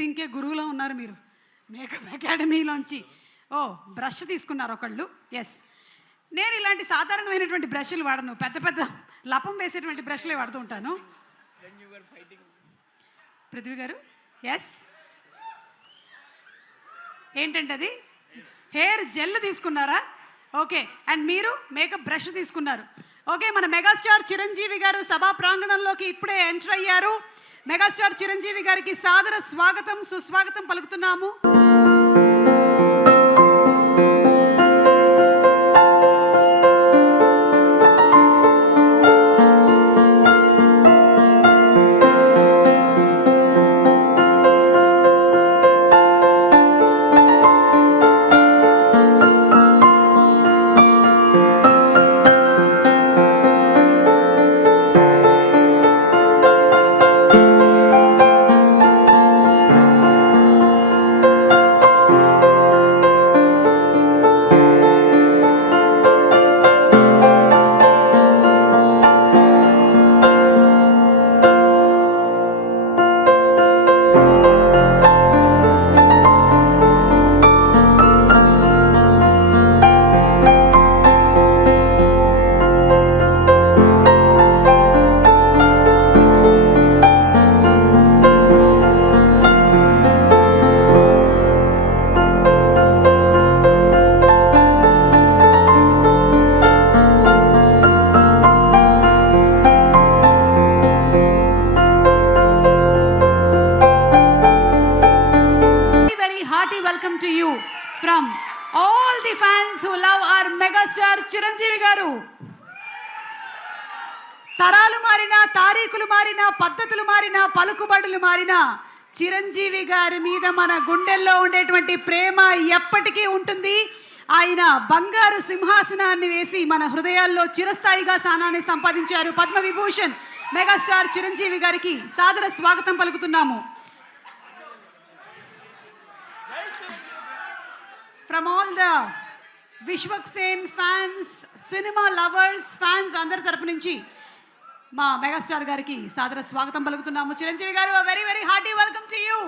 యాక్టింగ్కే గురువులో ఉన్నారు మీరు మేకప్ అకాడమీలోంచి. ఓ బ్రష్ తీసుకున్నారు ఒకళ్ళు. ఎస్, నేను ఇలాంటి సాధారణమైనటువంటి బ్రష్లు వాడను, పెద్ద పెద్ద లపం వేసేటువంటి బ్రష్లే వాడుతూ ఉంటాను. పృథ్వీ గారు, ఎస్ ఏంటంటే అది హెయిర్ జెల్ తీసుకున్నారా? ఓకే, అండ్ మీరు మేకప్ బ్రష్ తీసుకున్నారు. ఓకే, మన మెగాస్టార్ చిరంజీవి గారు సభా ప్రాంగణంలోకి ఇప్పుడే ఎంటర్ అయ్యారు. మెగాస్టార్ చిరంజీవి గారికి సాదర స్వాగతం సుస్వాగతం పలుకుతున్నాము. From all the fans who love our megastar Chiranjeevi గారు. తరాలు మారినా, తారీఖులు మారినా, పద్ధతులు మారినా, పలుకుబడులు మారినా, చిరంజీవి గారి మీద మన గుండెల్లో ఉండేటువంటి ప్రేమ ఎప్పటికీ ఉంటుంది. ఆయన బంగారు సింహాసనాన్ని వేసి మన హృదయాల్లో చిరస్థాయిగా స్థానాన్ని సంపాదించారు. పద్మవిభూషణ్ మెగాస్టార్ చిరంజీవి గారికి సాదర స్వాగతం పలుకుతున్నాము. From all the Vishwak Sen fans, cinema lovers, fans అందరి తరపు నుంచి మా మెగాస్టార్ గారికి సాదర స్వాగతం పలుకుతున్నాము. చిరంజీవి గారు, a very very hearty welcome to you.